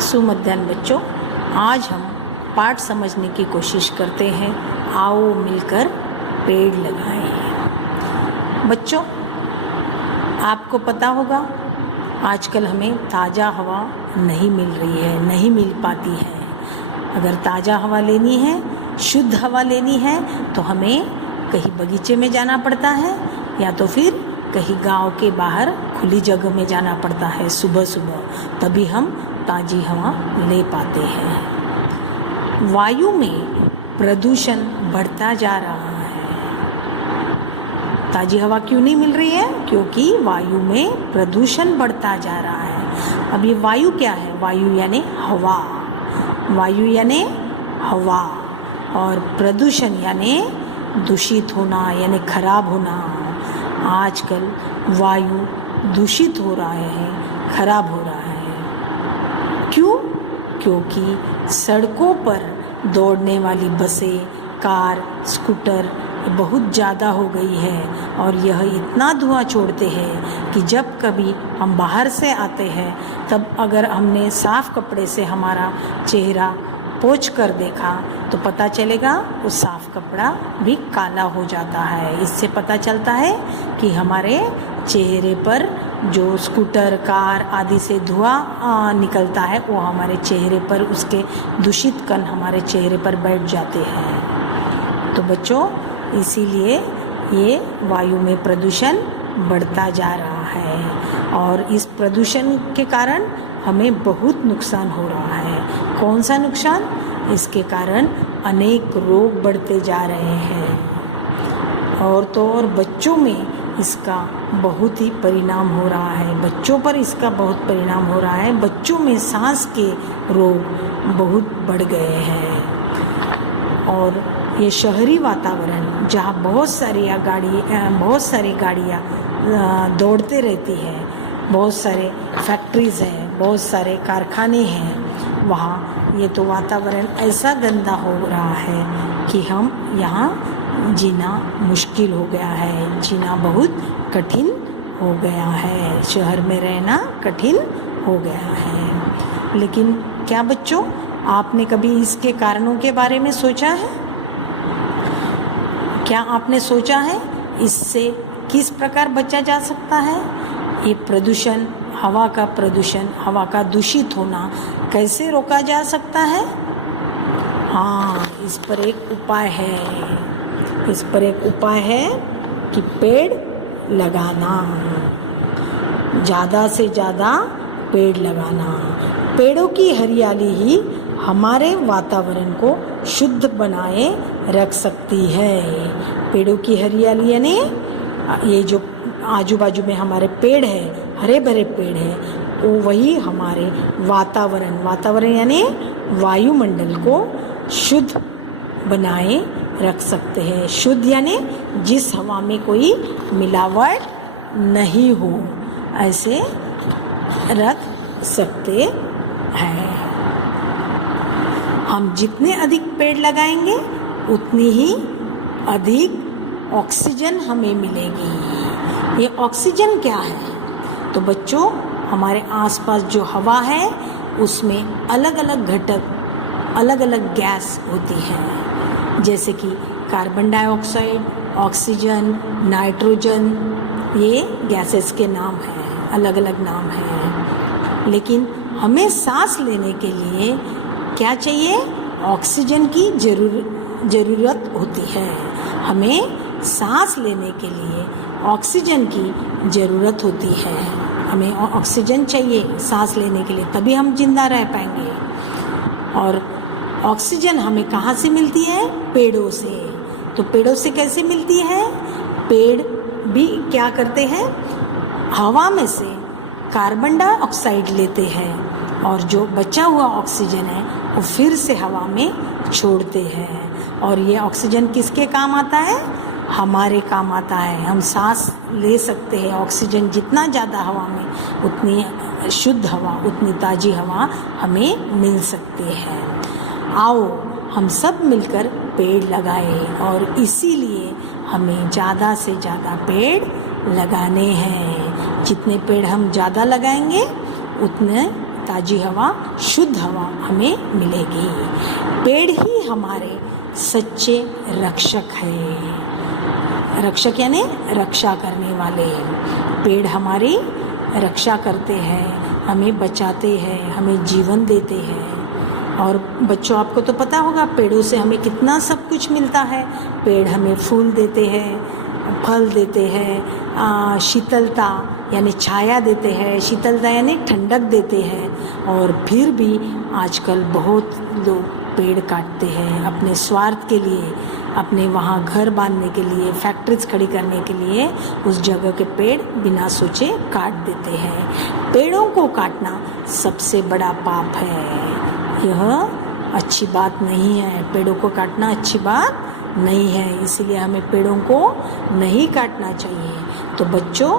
सुमध्याह्न बच्चों, आज हम पाठ समझने की कोशिश करते हैं। आओ मिलकर पेड़ लगाएं। बच्चों, आपको पता होगा आजकल हमें ताज़ा हवा नहीं मिल रही है, नहीं मिल पाती है। अगर ताज़ा हवा लेनी है, शुद्ध हवा लेनी है तो हमें कहीं बगीचे में जाना पड़ता है या तो फिर कहीं गांव के बाहर खुली जगह में जाना पड़ता है सुबह सुबह, तभी हम ताज़ी हवा ले पाते हैं। वायु में प्रदूषण बढ़ता जा रहा है। ताज़ी हवा क्यों नहीं मिल रही है? क्योंकि वायु में प्रदूषण बढ़ता जा रहा है। अब ये वायु क्या है? वायु यानी हवा, वायु यानी हवा, और प्रदूषण यानी दूषित होना यानी खराब होना। आजकल वायु दूषित हो रहा है, खराब हो रहा है। क्यों? क्योंकि सड़कों पर दौड़ने वाली बसें, कार, स्कूटर बहुत ज़्यादा हो गई है और यह इतना धुआं छोड़ते हैं कि जब कभी हम बाहर से आते हैं तब अगर हमने साफ कपड़े से हमारा चेहरा पोंछ कर देखा तो पता चलेगा वो साफ कपड़ा भी काला हो जाता है। इससे पता चलता है कि हमारे चेहरे पर जो स्कूटर, कार आदि से धुआं निकलता है वो हमारे चेहरे पर, उसके दूषित कण हमारे चेहरे पर बैठ जाते हैं। तो बच्चों, इसीलिए ये वायु में प्रदूषण बढ़ता जा रहा है और इस प्रदूषण के कारण हमें बहुत नुकसान हो रहा है। कौन सा नुकसान? इसके कारण अनेक रोग बढ़ते जा रहे हैं और तो और बच्चों में इसका बहुत ही परिणाम हो रहा है। बच्चों पर इसका बहुत परिणाम हो रहा है। बच्चों में सांस के रोग बहुत बढ़ गए हैं और ये शहरी वातावरण जहाँ बहुत सारी गाड़ियाँ दौड़ते रहती हैं, बहुत सारे फैक्ट्रीज़ हैं, बहुत सारे कारखाने हैं, वहाँ ये तो वातावरण ऐसा गंदा हो रहा है कि हम यहाँ जीना मुश्किल हो गया है, जीना बहुत कठिन हो गया है, शहर में रहना कठिन हो गया है। लेकिन क्या बच्चों, आपने कभी इसके कारणों के बारे में सोचा है? क्या आपने सोचा है इससे किस प्रकार बचा जा सकता है? ये प्रदूषण, हवा का प्रदूषण, हवा का दूषित होना कैसे रोका जा सकता है? हाँ, इस पर एक उपाय है कि पेड़ लगाना, ज़्यादा से ज़्यादा पेड़ लगाना। पेड़ों की हरियाली ही हमारे वातावरण को शुद्ध बनाए रख सकती है। पेड़ों की हरियाली यानी ये जो आजू बाजू में हमारे पेड़ है, हरे भरे पेड़ है, वो वही हमारे वातावरण यानी वायुमंडल को शुद्ध बनाए रख सकते हैं। शुद्ध यानी जिस हवा में कोई मिलावट नहीं हो, ऐसे रख सकते हैं। हम जितने अधिक पेड़ लगाएंगे उतनी ही अधिक ऑक्सीजन हमें मिलेगी। ये ऑक्सीजन क्या है? तो बच्चों, हमारे आसपास जो हवा है उसमें अलग अलग घटक, अलग अलग गैस होती है, जैसे कि कार्बन डाइऑक्साइड, ऑक्सीजन, नाइट्रोजन। ये गैसेस के नाम हैं, अलग अलग नाम हैं। लेकिन हमें सांस लेने के लिए क्या चाहिए? ऑक्सीजन की ज़रूरत होती है। हमें सांस लेने के लिए ऑक्सीजन की ज़रूरत होती है। हमें ऑक्सीजन चाहिए सांस लेने के लिए, तभी हम जिंदा रह पाएंगे। और ऑक्सीजन हमें कहाँ से मिलती है? पेड़ों से। तो पेड़ों से कैसे मिलती है? पेड़ भी क्या करते हैं? हवा में से कार्बन डाइऑक्साइड लेते हैं और जो बचा हुआ ऑक्सीजन है वो फिर से हवा में छोड़ते हैं। और ये ऑक्सीजन किसके काम आता है? हमारे काम आता है। हम सांस ले सकते हैं ऑक्सीजन। जितना ज़्यादा हवा में उतनी शुद्ध हवा, उतनी ताज़ी हवा हमें मिल सकती है। आओ हम सब मिलकर पेड़ लगाएं और इसीलिए हमें ज़्यादा से ज़्यादा पेड़ लगाने हैं। जितने पेड़ हम ज़्यादा लगाएंगे उतने ताज़ी हवा, शुद्ध हवा हमें मिलेगी। पेड़ ही हमारे सच्चे रक्षक है। रक्षक यानी रक्षा करने वाले। पेड़ हमारी रक्षा करते हैं, हमें बचाते हैं, हमें जीवन देते हैं। और बच्चों, आपको तो पता होगा पेड़ों से हमें कितना सब कुछ मिलता है। पेड़ हमें फूल देते हैं, फल देते हैं, शीतलता यानी छाया देते हैं, शीतलता यानी ठंडक देते हैं। और फिर भी आजकल बहुत लोग पेड़ काटते हैं अपने स्वार्थ के लिए, अपने वहाँ घर बांधने के लिए, फैक्ट्रीज खड़ी करने के लिए उस जगह के पेड़ बिना सोचे काट देते हैं। पेड़ों को काटना सबसे बड़ा पाप है। यह अच्छी बात नहीं है। पेड़ों को काटना अच्छी बात नहीं है, इसलिए हमें पेड़ों को नहीं काटना चाहिए। तो बच्चों,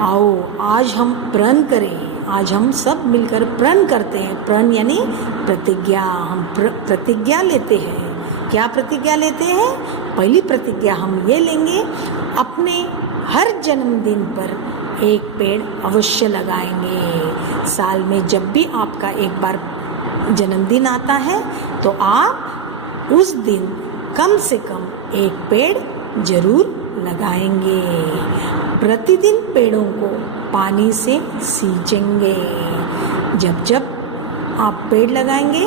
आओ आज हम प्रण करें। आज हम सब मिलकर प्रण करते हैं। प्रण यानी प्रतिज्ञा। हम प्रतिज्ञा लेते हैं। क्या प्रतिज्ञा लेते हैं? पहली प्रतिज्ञा हम ये लेंगे, अपने हर जन्मदिन पर एक पेड़ अवश्य लगाएंगे। साल में जब भी आपका एक बार जन्मदिन आता है तो आप उस दिन कम से कम एक पेड़ जरूर लगाएंगे। प्रतिदिन पेड़ों को पानी से सींचेंगे। जब जब आप पेड़ लगाएंगे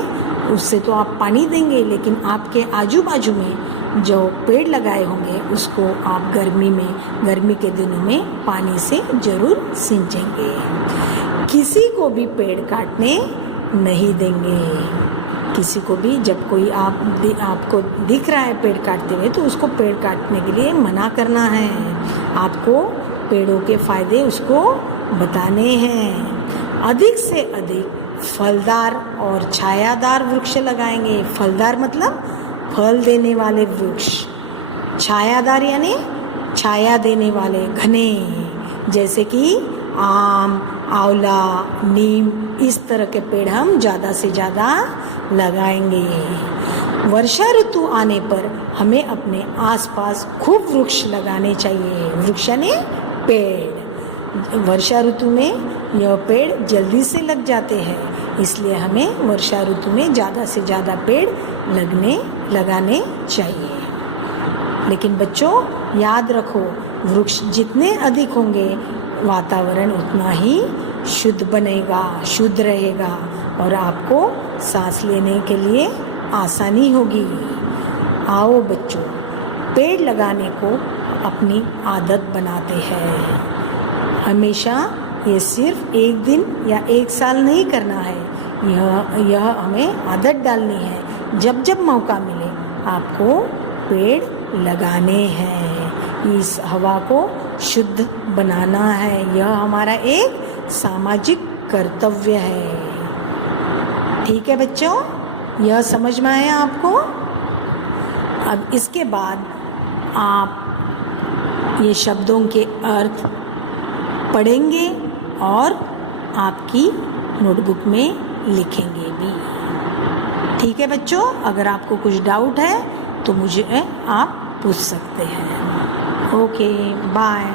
उससे तो आप पानी देंगे, लेकिन आपके आजू बाजू में जो पेड़ लगाए होंगे उसको आप गर्मी के दिनों में पानी से जरूर सींचेंगे। किसी को भी पेड़ काटने नहीं देंगे। किसी को भी जब कोई आपको दिख रहा है पेड़ काटते हुए तो उसको पेड़ काटने के लिए मना करना है। आपको पेड़ों के फायदे उसको बताने हैं। अधिक से अधिक फलदार और छायादार वृक्ष लगाएंगे। फलदार मतलब फल देने वाले वृक्ष, छायादार यानी छाया देने वाले घने, जैसे कि आम, आंवला, नीम, इस तरह के पेड़ हम ज़्यादा से ज़्यादा लगाएंगे। वर्षा ऋतु आने पर हमें अपने आसपास खूब वृक्ष लगाने चाहिए। वृक्ष यानी पेड़। वर्षा ऋतु में यह पेड़ जल्दी से लग जाते हैं, इसलिए हमें वर्षा ऋतु में ज़्यादा से ज़्यादा पेड़ लगाने चाहिए। लेकिन बच्चों, याद रखो, वृक्ष जितने अधिक होंगे वातावरण उतना ही शुद्ध बनेगा, शुद्ध रहेगा और आपको सांस लेने के लिए आसानी होगी। आओ बच्चों, पेड़ लगाने को अपनी आदत बनाते हैं। हमेशा ये सिर्फ एक दिन या एक साल नहीं करना है, यह हमें आदत डालनी है। जब जब मौका मिले आपको पेड़ लगाने हैं। इस हवा को शुद्ध बनाना है। यह हमारा एक सामाजिक कर्तव्य है। ठीक है बच्चों, यह समझ में आया आपको? अब इसके बाद आप ये शब्दों के अर्थ पढ़ेंगे और आपकी नोटबुक में लिखेंगे भी। ठीक है बच्चों, अगर आपको कुछ डाउट है तो मुझे आप पूछ सकते हैं। Okay, bye.